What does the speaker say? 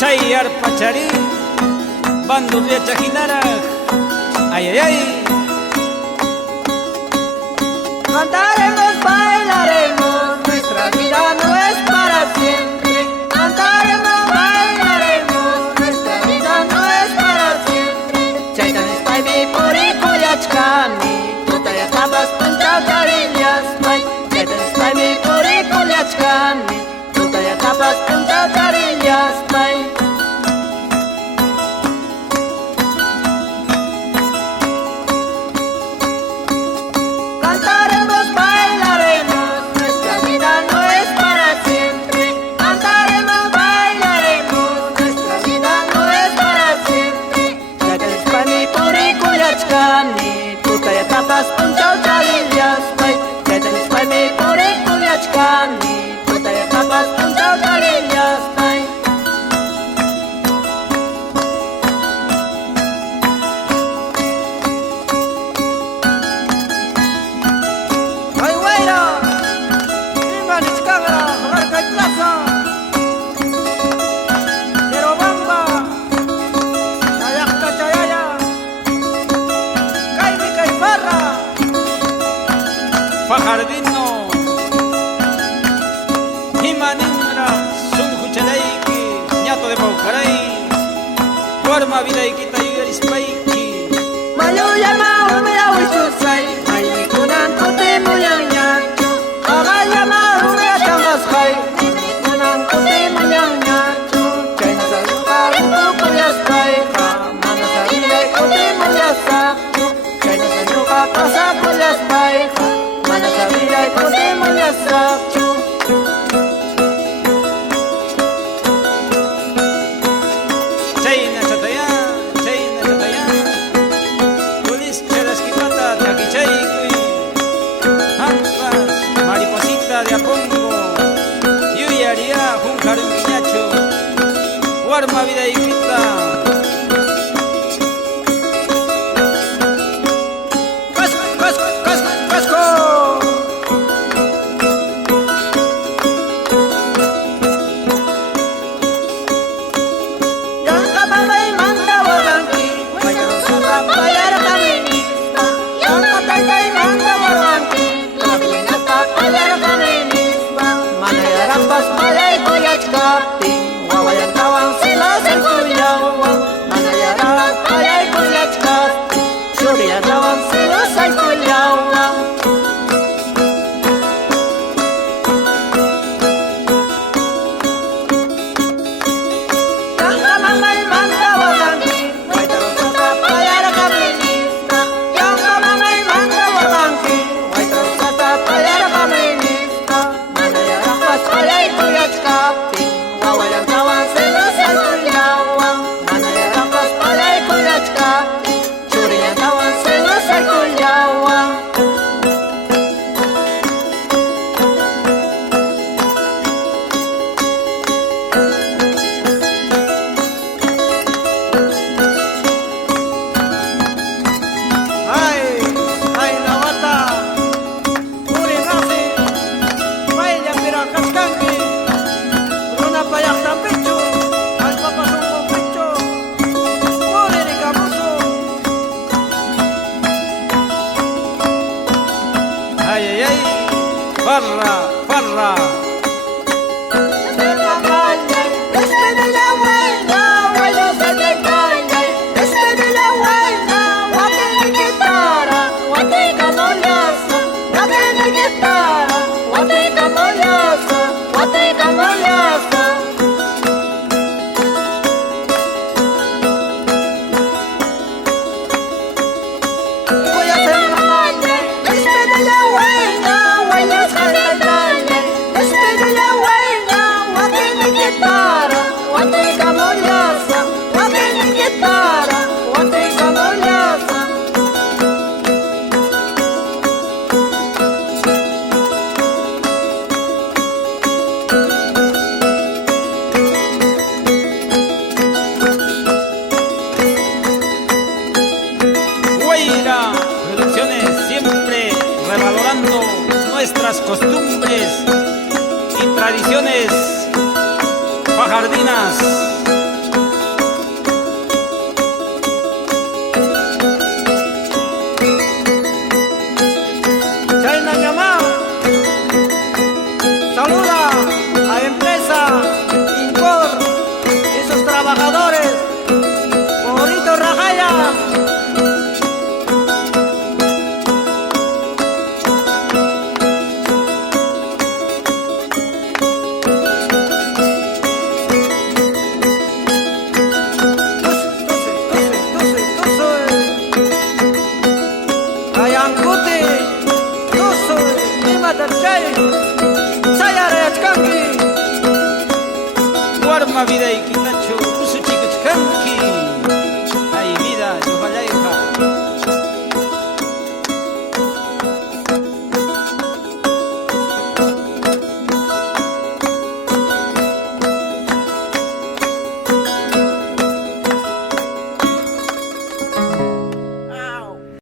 Chay arpachari bandurria chajinara. Ay ay ay. Cantaremos, bailaremos, nuestra vida no es para siempre. Cantaremos, bailaremos, nuestra vida no es para siempre. Chaytan spaymi puri kuliachkani, tutaya tapas punchao charillas pay. Chaytan spaymi puri kuliachkani, tutaya tapas punchao charillas pay. Cantaremos, bailaremos, nuestra vida no es para siempre. Cantaremos, bailaremos, nuestra vida no es para siempre. Chaytan spaymi puri kuliachkani, tutaya tapas punchao charillas pay. Chaytan spaymi puri kuliachkani, tutaya tapas punchao charillas pay. Ay, güeyra, venga, Nizcágara, Marca y Plaza, Yerobamba, Nayacta Chayaya, Caimi Caifarra, Fajardino Himanimra Sunjuchalaiki ñato de Paucaray Forma vida y quita yuyarispaiki Maluya Maumia Wichusay, Aymi Kunan Kuti Muyanyachu, Agaya Maumia Tamaskai, Aymi Kunan Kuti Muyanyachu, Chayna Sayuka Rindu Kulyaspai, Mana Sabile Kuti Mulyasachu, Chayna Sayuka Pasa Kulyaspai, Mana Sabile Kuti Mulyasachu. Chayna chataya Tulis chalaskipata takichaykuy Hampas mariposita de apongo Yuyaria junkarunguiñachu Warma vida y quita Casco. Yanka mamay manda waranki, wajan suka bayar kaminista. Yanka tatay manda waranki, laginata bayar kaminista. Manayarang bas malay kuyach kapting, wawayan tawang sila sa kuyawa. Manayarang malay kuyach kapting, surya tawang sila sa kuyawa. Yanka mamay manda waranki, wajan suka bayar kaminista. Yanka mamay manda waranki, wajan suka bayar kaminista. Manayarang bas malay kuyach kapting, wawayan tawang sila sa kuyawa. Manayarang bas malay kuyach kapting, surya tawang sila sa kuyawa. Ay, ay nawata Uri nasi Paella piracascanqui Runa payak tampichu Al papasungko pichu Uri ni kamuso Ay ay ay Farra, farra Despide la buena, bueno se te cae. Despide la buena, guate mi guitarra, guate camolaza, guate mi guitarra, guate camolaza, guate camolaza. Voy a hacer la maña, despide la buena, bueno se te cae. Despide la buena, guate mi guitarra, guate camolaza, guate mi guitarra, guate camolaza. Sardinas. Chayna Ñamá saluda a empresa Incor y sus trabajadores. Favorito Rajaya. Ayangkuti, Tusoy, Lima Terchay, Sayare Achkanki. Guarma Videiki.